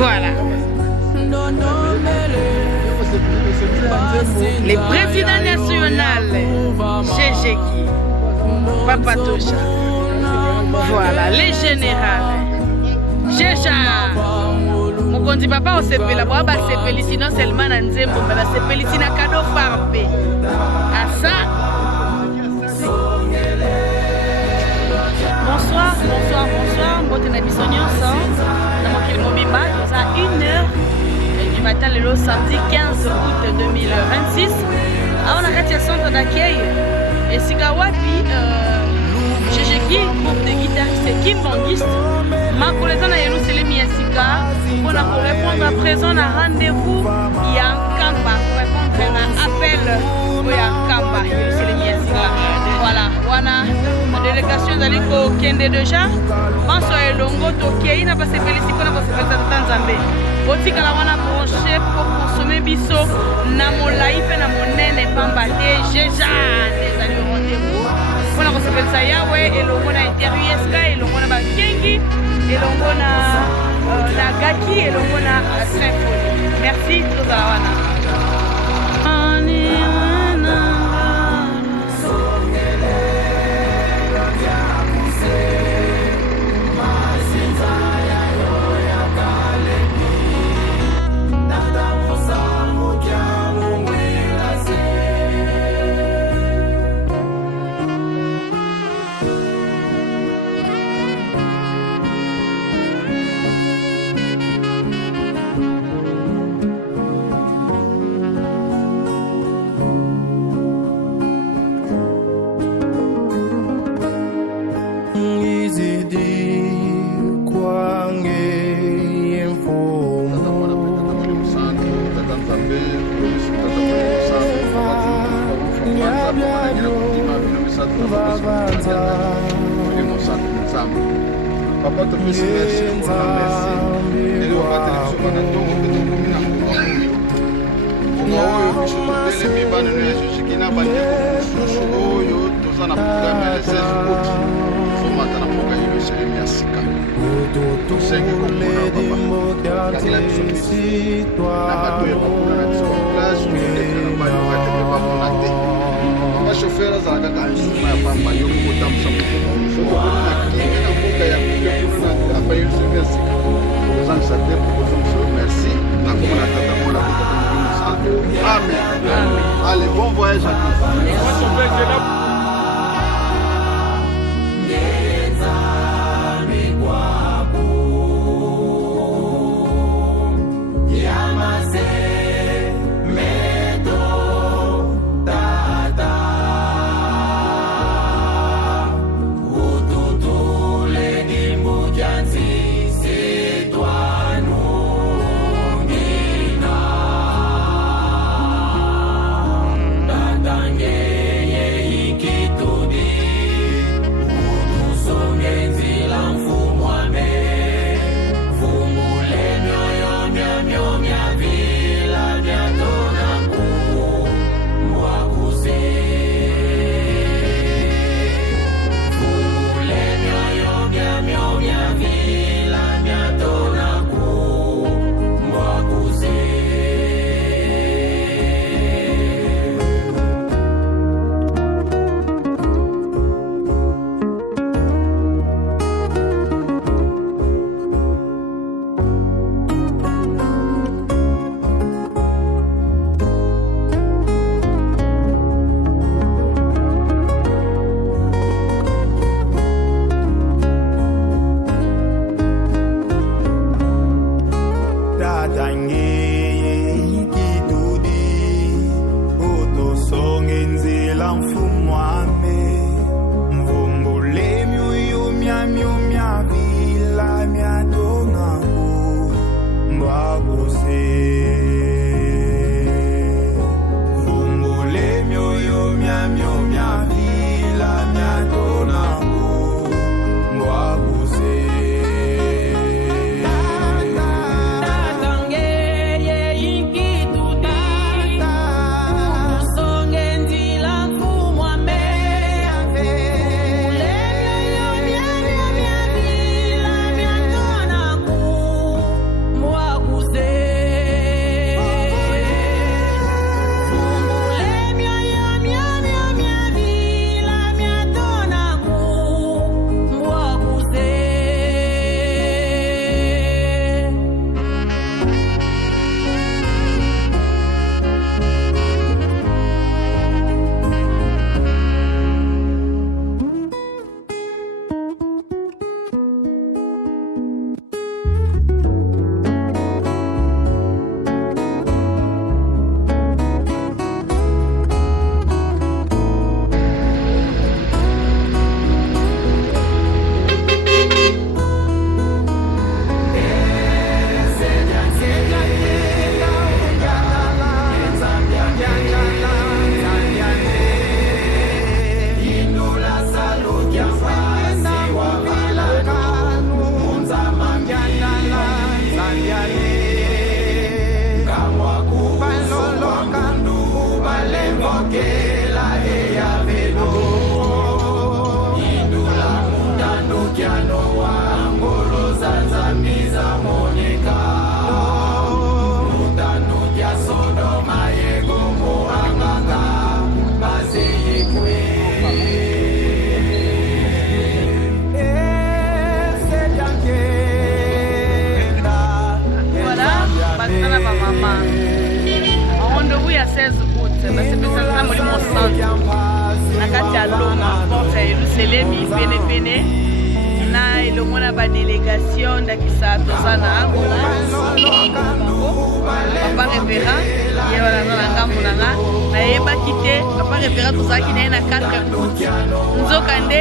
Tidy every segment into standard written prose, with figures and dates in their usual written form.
Voilà. Les présidents nationaux, GG Papa Tosha. Voilà, les généraux. Jeja. Mon dit papa on s'appelle la boîte s'appelle sinon seulement dans Nzembo mais s'appelle ici na cadeau farpé. À ça. Bonsoir. Bon tenez bisogno ça. Dans mon kilo mobimba, nous à 1h du matin le samedi 15 août 2026. On a un centre d'accueil et Sigawapi GG groupe de guitaristes Kim Bangiste. Makoleza na Yerusalem Yasika pour répondre à présent à rendez-vous Yankamba pour répondre à appel Yankamba Yerusalem Yasika. Voilà, wana délégation d'aliko kende déjà. Pense à Elongo Tokei na passé félicité pour na passé félicité Nzambe. Botika la wana branché pour consommer biso na molai pe na monene pamba te jeja des alliés rendez-vous. Pour na passé félicité Yahweh Elongo na intérieur ska Elongo na bakengi Elongo na Gaki Elongo na Symphonie. Merci Tozawana. Papa te merci pour la merci. Et on va te laisser pendant ton temps de communion. On va je te les bannes je qui n'a pas de yo tout ça n'a pas les 16 août. Faut matin pour gagner le chéri merci. Tout ça que comme papa. La direction ici toi. La batterie pour la place, on est dans pas pour la tête. On va chauffer la zaga quand je suis pas yo pour tam ça. Merci. Amen. Allez, bon voyage à tous. 16 août basepesaka molimo centre na kati ya Loma porte Yelusalemi penepene na elongo na badélégation ndakisa toza na Angola papa révéra ye wana na ngambo nanga nayebaki te papa révéra tozalaki na ye na 4 août nzokande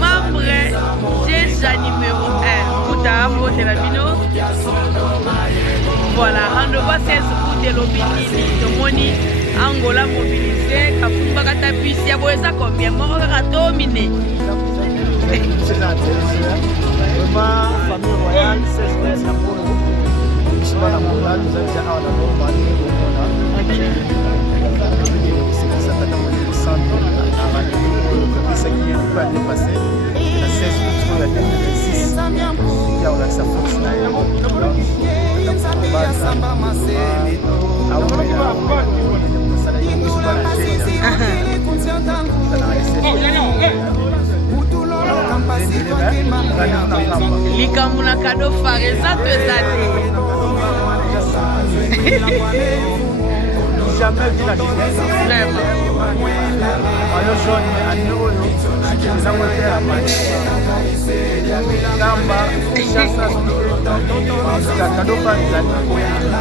membre jeja numéro 1 kuta mbotela bino. Voilà, rendez-vous 16 août elobi nini tomoni Angola mobilisé kafumba kata bisi ya boeza combien moko kaka domine. C'est la vraiment famille royale, c'est la pour nous. Je suis pas la pour nous, nous avons déjà à la normale au Mona. C'est ça que nous avons centre à radio pour ce qui est pas dépassé. La 16 août la 2026 il y a la sa force là. likambo na kado fare eza to eza te jamais vu la jeunesse vraiment maillot jaune année oyo eza kote ya kamba chasa kado fare ezali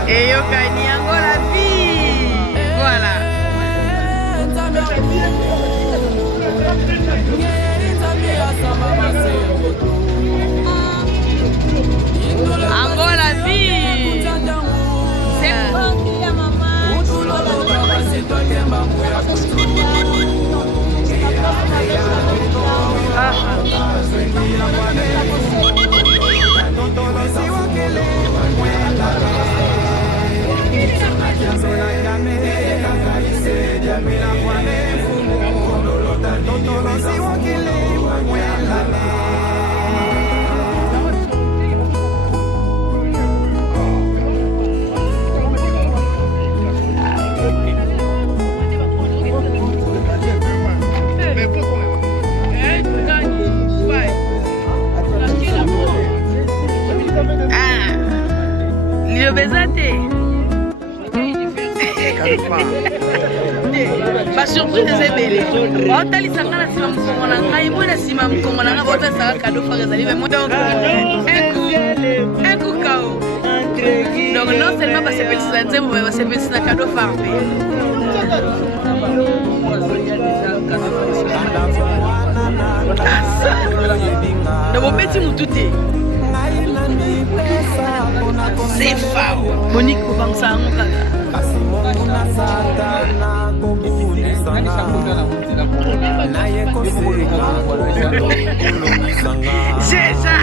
eyokani yango la vie voilà. Angola vie c'est basurprise ezebele otalisanga na nsima mokongo na ngai moi na nsima mokongo na ngai botalisaka kado fare ezali un coup kao donc non seulement basepelisi na nzembo me basepelisi na kado fare mpe na bobeti motu te c'est fao monique kobangisa yango kaka c'est ça.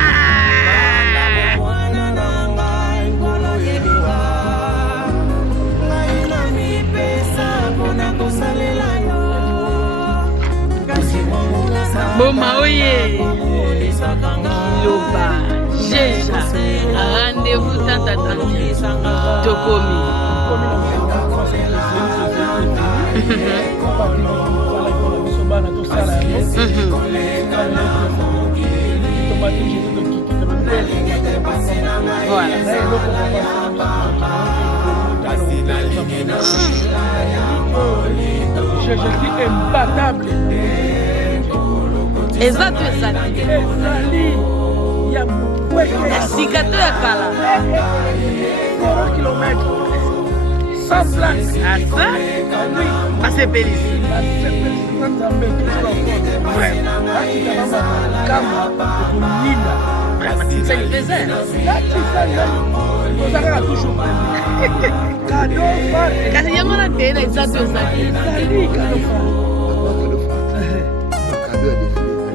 Boma oye Loba Jeja rendez-vous tant attendu Tokomi. Voilà. Je dis imbattable. Exact, exact. Sikato ya kala. 4 km. Sans place. Ah ça? Oui. Assez pénible. Ça lui faisait. Kasi yango na tena exact, exact.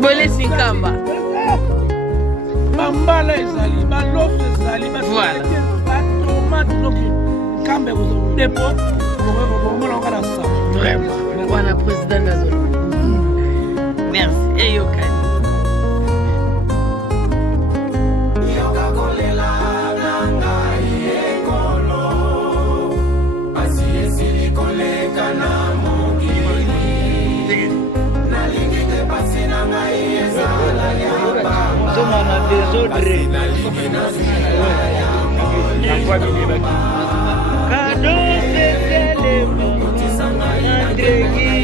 Bole sinkamba. Bambala ezali, balofu ezali, voilà. Tomate donc kambe vous dépôt, vraiment. Wana président de la zone. Merci. Et Yokani. Cadeau, c'est Ndenge